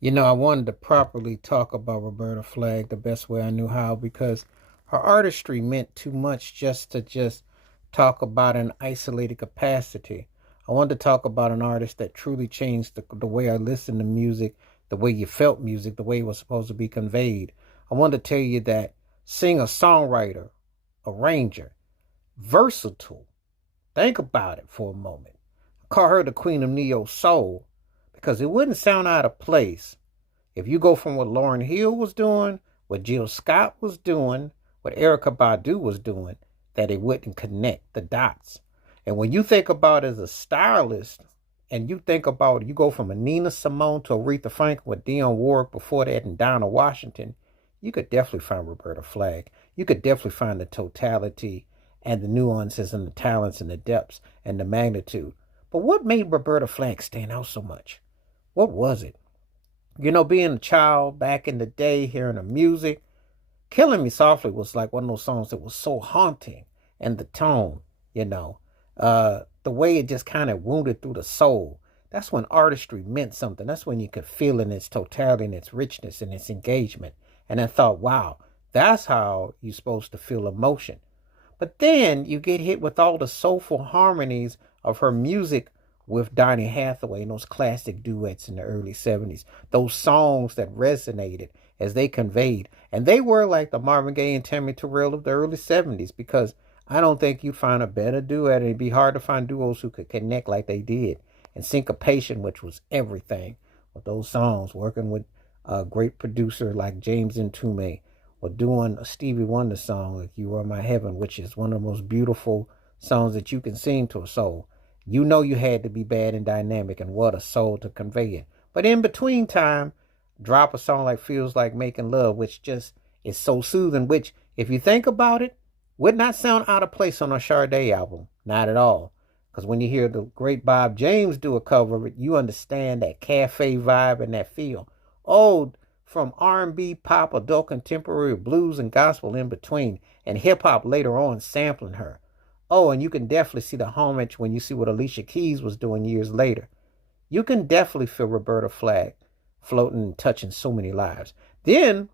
I wanted to properly talk about Roberta Flack the best way I knew how because her artistry meant too much just talk about an isolated capacity. I wanted to talk about an artist that truly changed the way I listened to music, the way you felt music, the way it was supposed to be conveyed. I wanted to tell you that singer, songwriter, arranger, versatile. Think about it for a moment. I call her the queen of neo soul because it wouldn't sound out of place if you go from what Lauryn Hill was doing, what Jill Scott was doing, what Erica Badu was doing, that it wouldn't connect the dots. And when you think about it as a stylist, and you think about you go from a Nina Simone to Aretha Franklin with Dionne Warwick before that and Donna Washington, you could definitely find Roberta Flack. You could definitely find the totality and the nuances and the talents and the depths and the magnitude. But what made Roberta Flack stand out so much? What was it? Being a child back in the day, hearing the music, Killing Me Softly was like one of those songs that was so haunting. And the tone, the way it just kind of wounded through the soul. That's when artistry meant something. That's when you could feel in its totality and its richness and its engagement. And I thought, wow, that's how you're supposed to feel emotion. But then you get hit with all the soulful harmonies of her music with Donny Hathaway and those classic duets in the early 70s. Those songs that resonated as they conveyed. And they were like the Marvin Gaye and Tammy Terrell of the early 70s because I don't think you'd find a better duet. It'd be hard to find duos who could connect like they did. And syncopation, which was everything with those songs, working with a great producer like James Ntume, or doing a Stevie Wonder song like You Are My Heaven, which is one of the most beautiful songs that you can sing to a soul. You know you had to be bad and dynamic, and what a soul to convey it. But in between time, drop a song like Feels Like Making Love, which just is so soothing, which, if you think about it, would not sound out of place on a Sade album. Not at all. Because when you hear the great Bob James do a cover of it, you understand that cafe vibe and that feel. Oh, from R&B, pop, adult contemporary, blues, and gospel in between, and hip hop later on sampling her. Oh, and you can definitely see the homage when you see what Alicia Keys was doing years later. You can definitely feel Roberta Flack floating and touching so many lives. Then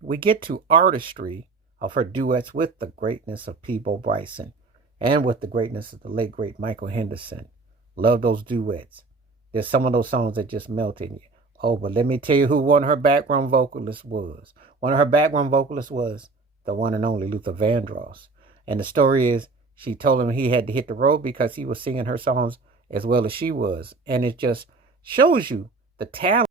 we get to artistry of her duets with the greatness of Peabo Bryson and with the greatness of the late, great Michael Henderson. Love those duets. There's some of those songs that just melt in you. Oh, but let me tell you who one of her background vocalists was. One of her background vocalists was the one and only Luther Vandross. And the story is she told him he had to hit the road because he was singing her songs as well as she was. And it just shows you the talent